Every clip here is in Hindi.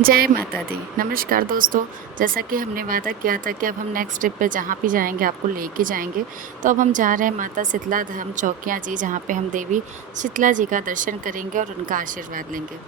जय माता दी। नमस्कार दोस्तों, जैसा कि हमने वादा किया था कि अब हम नेक्स्ट ट्रिप पे जहाँ भी जाएँगे आपको लेके जाएँगे। तो अब हम जा रहे हैं माता शीतला धाम चौकियाँ जी, जहाँ पे हम देवी शीतला जी का दर्शन करेंगे और उनका आशीर्वाद लेंगे।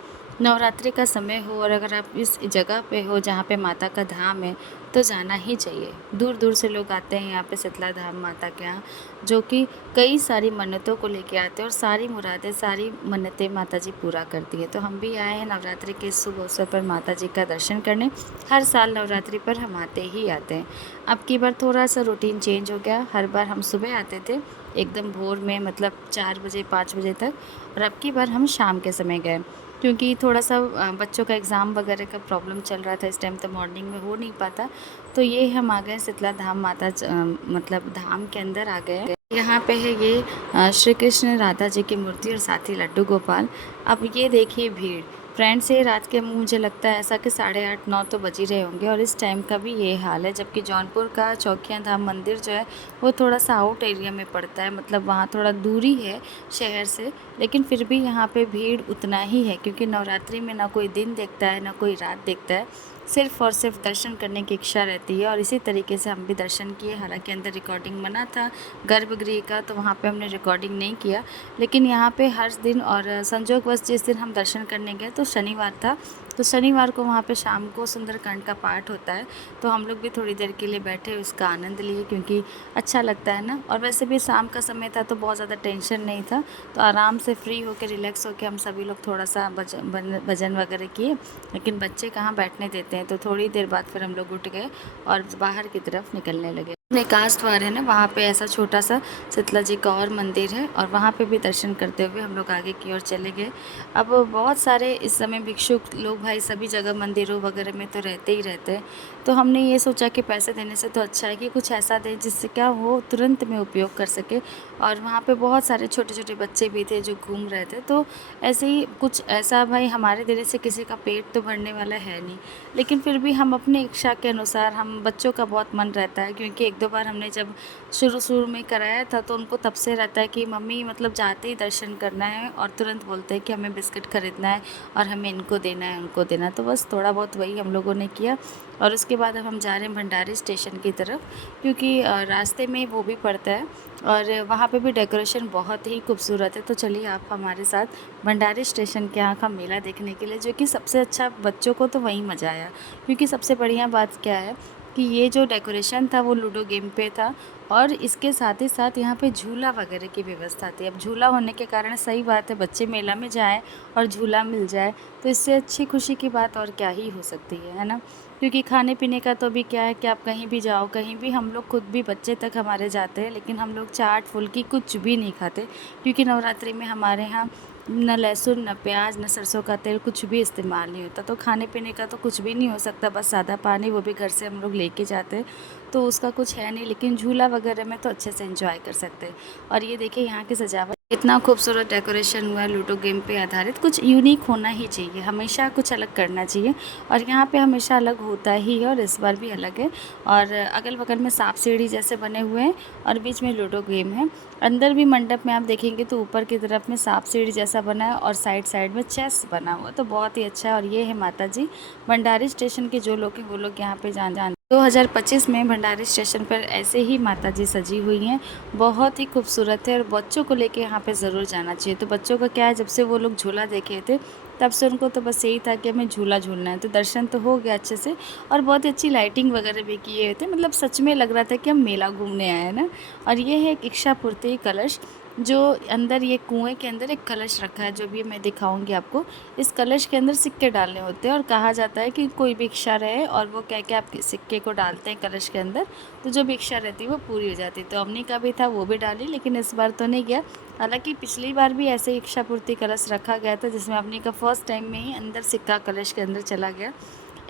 नवरात्रि का समय हो और अगर आप इस जगह पे हो जहाँ पे माता का धाम है, तो जाना ही चाहिए। दूर-दूर से लोग आते हैं यहाँ पे शीतला धाम माता के यहाँ, जो कि कई सारी मन्नतों को लेके आते हैं और सारी मुरादें, सारी मन्नतें माता जी पूरा करती हैं। तो हम भी आए हैं नवरात्रि के इस शुभ अवसर पर माता जी का दर्शन करने। हर साल नवरात्रि पर हम आते ही आते हैं। अब की बार थोड़ा-सा रूटीन चेंज हो गया। हर बार हम सुबह आते थे, एकदम भोर में मतलब 4 बजे 5 बजे तक, और अब की बार हम शाम के समय गए। क्योंकि थोड़ा-सा बच्चों का एग्ज़ाम वगैरह का प्रॉब्लम चल रहा था इस टाइम, तो मॉर्निंग में हो नहीं पाता। तो ये हम आ गए शीतला धाम मतलब धाम के अंदर आ गए। यहाँ पे है ये श्री कृष्ण राधा जी की मूर्ति और साथ ही लड्डू गोपाल। अब ये देखिए भीड़, फ्रेंड्स ये रात के मुझे लगता है ऐसा कि 8:30-9 तो बज ही रहे होंगे और इस टाइम का भी ये हाल है। जबकि जौनपुर का चौकिया धाम मंदिर जो है वो थोड़ा सा आउट एरिया में पड़ता है, मतलब वहाँ थोड़ा दूरी है शहर से, लेकिन फिर भी यहाँ पे भीड़ उतना ही है क्योंकि नवरात्रि में ना कोई दिन देखता है ना कोई रात देखता है, सिर्फ़ और सिर्फ दर्शन करने की इच्छा रहती है। और इसी तरीके से हम भी दर्शन किए। हालांकि अंदर रिकॉर्डिंग मना था गर्भगृह का, तो वहाँ पे हमने रिकॉर्डिंग नहीं किया। लेकिन यहाँ पे हर दिन, और संजोगवश जिस दिन हम दर्शन करने गए तो शनिवार था, तो शनिवार को वहाँ पे शाम को सुंदरकांड का पाठ होता है। तो हम लोग भी थोड़ी देर के लिए बैठे, उसका आनंद लिए, क्योंकि अच्छा लगता है ना। और वैसे भी शाम का समय था तो बहुत ज़्यादा टेंशन नहीं था, तो आराम से फ्री होकर रिलैक्स होकर हम सभी लोग थोड़ा सा भजन वगैरह किए। लेकिन बच्चे कहाँ बैठने देते हैं, तो थोड़ी देर बाद फिर हम लोग उठ गए और बाहर की तरफ निकलने लगे। कास्ट द्वार है ना, वहाँ पे ऐसा छोटा सा शीतला जी का और मंदिर है, और वहाँ पे भी दर्शन करते हुए हम लोग आगे की ओर चले गए। अब बहुत सारे इस समय भिक्षुक लोग भाई सभी जगह मंदिरों वगैरह में तो रहते ही रहते हैं। तो हमने ये सोचा कि पैसे देने से तो अच्छा है कि कुछ ऐसा दें जिससे क्या वो तुरंत में उपयोग कर सके। और वहाँ पे बहुत सारे छोटे छोटे बच्चे भी थे जो घूम रहे थे, तो ऐसे ही कुछ ऐसा, भाई हमारे देने से किसी का पेट तो भरने वाला है नहीं, लेकिन फिर भी हम अपनी इच्छा के अनुसार, हम बच्चों का बहुत मन रहता है, क्योंकि एक दो बार हमने जब शुरू में कराया था तो उनको तब से रहता है कि मम्मी मतलब जाते ही दर्शन करना है, और तुरंत बोलते हैं कि हमें बिस्किट खरीदना है और हमें इनको देना है उनको देना है। तो बस थोड़ा बहुत वही हम लोगों ने किया। और उसके बाद अब हम जा रहे हैं भंडारी स्टेशन की तरफ, क्योंकि रास्ते में वो भी पड़ता है और वहाँ पे भी डेकोरेशन बहुत ही खूबसूरत है। तो चलिए आप हमारे साथ भंडारी स्टेशन के यहाँ का मेला देखने के लिए, जो कि सबसे अच्छा बच्चों को तो वहीं मज़ा आया, क्योंकि सबसे बढ़िया बात क्या है कि ये जो डेकोरेशन था वो लूडो गेम पे था, और इसके साथ ही साथ यहाँ पे झूला वगैरह की व्यवस्था थी। अब झूला होने के कारण सही बात है, बच्चे मेला में जाएं और झूला मिल जाए तो इससे अच्छी खुशी की बात और क्या ही हो सकती है ना। क्योंकि खाने पीने का तो अभी क्या है कि आप कहीं भी जाओ, कहीं भी, हम लोग खुद भी बच्चे तक हमारे जाते हैं, लेकिन हम लोग चाट फुल्की कुछ भी नहीं खाते, क्योंकि नवरात्रि में हमारे यहाँ न लहसुन न प्याज न सरसों का तेल कुछ भी इस्तेमाल नहीं होता। तो खाने पीने का तो कुछ भी नहीं हो सकता, बस सादा पानी, वो भी घर से हम लोग लेके जाते हैं, तो उसका कुछ है नहीं। लेकिन झूला वगैरह में तो अच्छे से एंजॉय कर सकते हैं। और ये देखिए यहाँ की सजावट, इतना खूबसूरत डेकोरेशन हुआ है लूडो गेम पे आधारित। कुछ यूनिक होना ही चाहिए, हमेशा कुछ अलग करना चाहिए, और यहाँ पे हमेशा अलग होता ही है और इस बार भी अलग है। और अगल बगल में सांप सीढ़ी जैसे बने हुए हैं और बीच में लूडो गेम है। अंदर भी मंडप में आप देखेंगे तो ऊपर की तरफ में सांप सीढ़ी जैसा बना है और साइड साइड में चेस बना हुआ, तो बहुत ही अच्छा है। और ये है माता जी। भंडारी स्टेशन के जो लोग हैं वो लोग यहाँ पे जान 2025 में भंडारी स्टेशन पर ऐसे ही माता जी सजी हुई हैं, बहुत ही खूबसूरत है, और बच्चों को लेके यहाँ पे ज़रूर जाना चाहिए। तो बच्चों का क्या है, जब से वो लोग झूला देखे थे तब से उनको तो बस यही था कि हमें झूला झूलना है। तो दर्शन तो हो गया अच्छे से, और बहुत अच्छी लाइटिंग वगैरह भी किए हुए थे, मतलब सच में लग रहा था कि हम मेला घूमने आए हैं ना। और ये है एक इच्छा पूर्ति कलश, जो अंदर ये कुएं के अंदर एक कलश रखा है, जो भी मैं दिखाऊंगी आपको। इस कलश के अंदर सिक्के डालने होते हैं, और कहा जाता है कि कोई भी इच्छा रहे और वो कह के आप सिक्के को डालते हैं कलश के अंदर, तो जो भी इच्छा रहती है वो पूरी हो जाती है। तो अम्मी का भी था, वो भी डाली, लेकिन इस बार तो नहीं गया। हालांकि पिछली बार भी ऐसे ही इच्छा पूर्ति कलश रखा गया था, जिसमें अम्मी का फर्स्ट टाइम में ही अंदर सिक्का कलश के अंदर चला गया।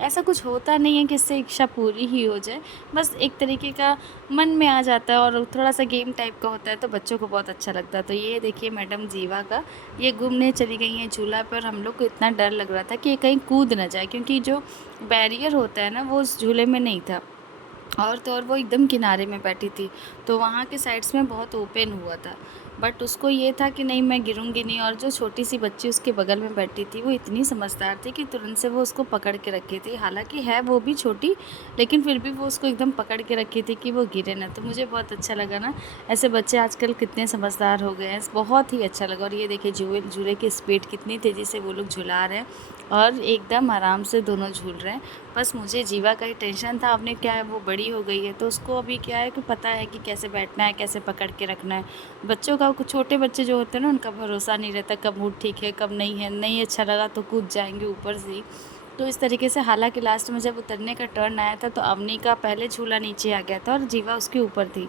ऐसा कुछ होता नहीं है कि इससे इच्छा पूरी ही हो जाए, बस एक तरीके का मन में आ जाता है, और थोड़ा सा गेम टाइप का होता है, तो बच्चों को बहुत अच्छा लगता है। तो ये देखिए मैडम जीवा का, ये घूमने चली गई हैं झूला पर। हम लोग को इतना डर लग रहा था कि ये कहीं कूद ना जाए, क्योंकि जो बैरियर होता है ना वो उस झूले में नहीं था, और तो और वो एकदम किनारे में बैठी थी, तो वहाँ के साइड्स में बहुत ओपन हुआ था। बट उसको ये था कि नहीं मैं गिरूँगी नहीं। और जो छोटी सी बच्ची उसके बगल में बैठी थी वो इतनी समझदार थी कि तुरंत से वो उसको पकड़ के रखी थी। हालाँकि है वो भी छोटी, लेकिन फिर भी वो उसको एकदम पकड़ के रखी थी कि वो गिरे ना। तो मुझे बहुत अच्छा लगा ना, ऐसे बच्चे आजकल कितने समझदार हो गए हैं, बहुत ही अच्छा लगा। और ये देखिए झूले की स्पीड कितनी तेज़ी से वो लोग झुला रहे हैं और एकदम आराम से दोनों झूल रहे हैं। बस मुझे जीवा का ही टेंशन था। अब ने क्या है, वो बड़ी हो गई है तो उसको अभी क्या है कि पता है कि कैसे बैठना है, कैसे पकड़ के रखना है। बच्चों का, कुछ छोटे बच्चे जो होते हैं ना, उनका भरोसा नहीं रहता कब मूड ठीक है कब नहीं है, नहीं अच्छा लगा तो कूद जाएंगे ऊपर से ही। तो इस तरीके से हालांकि लास्ट में जब उतरने का टर्न आया था तो अवनी का पहले झूला नीचे आ गया था और जीवा उसके ऊपर थी।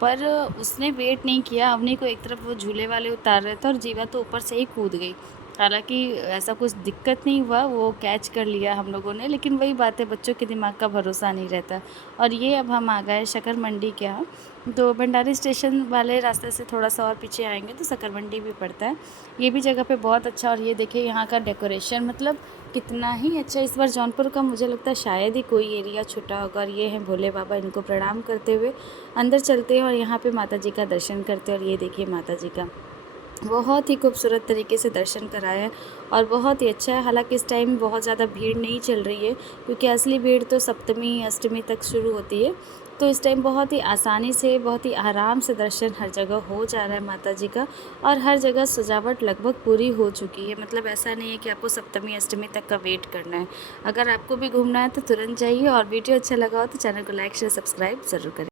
पर उसने वेट नहीं किया, अवनी को एक तरफ वो झूले वाले उतार रहे थे और जीवा तो ऊपर से ही कूद गई। हालाँकि ऐसा कुछ दिक्कत नहीं हुआ, वो कैच कर लिया हम लोगों ने, लेकिन वही बात है, बच्चों के दिमाग का भरोसा नहीं रहता। और ये अब हम आ गए शक्कर मंडी के यहाँ। तो भंडारी स्टेशन वाले रास्ते से थोड़ा-सा और पीछे आएँगे तो शक्कर मंडी भी पड़ता है। ये भी जगह पे बहुत अच्छा। और ये देखिए यहाँ का डेकोरेशन, मतलब कितना ही अच्छा। इस बार जौनपुर का मुझे लगता है शायद ही कोई एरिया छूटा होगा। और ये हैं भोले बाबा, इनको प्रणाम करते हुए अंदर चलते हैं और यहाँ पे माता जी का दर्शन करते हैं। और ये देखिए माता जी का बहुत ही खूबसूरत तरीके से दर्शन कराया है और बहुत ही अच्छा है। हालांकि इस टाइम बहुत ज़्यादा भीड़ नहीं चल रही है, क्योंकि असली भीड़ तो सप्तमी अष्टमी तक शुरू होती है। तो इस टाइम बहुत ही आसानी से, बहुत ही आराम से दर्शन हर जगह हो जा रहा है माता जी का। और हर जगह सजावट लगभग पूरी हो चुकी है, मतलब ऐसा नहीं है कि आपको सप्तमी अष्टमी तक का वेट करना है। अगर आपको भी घूमना है तो तुरंत जाइए। और वीडियो अच्छा लगा हो तो चैनल को लाइक शेयर सब्सक्राइब ज़रूर करें।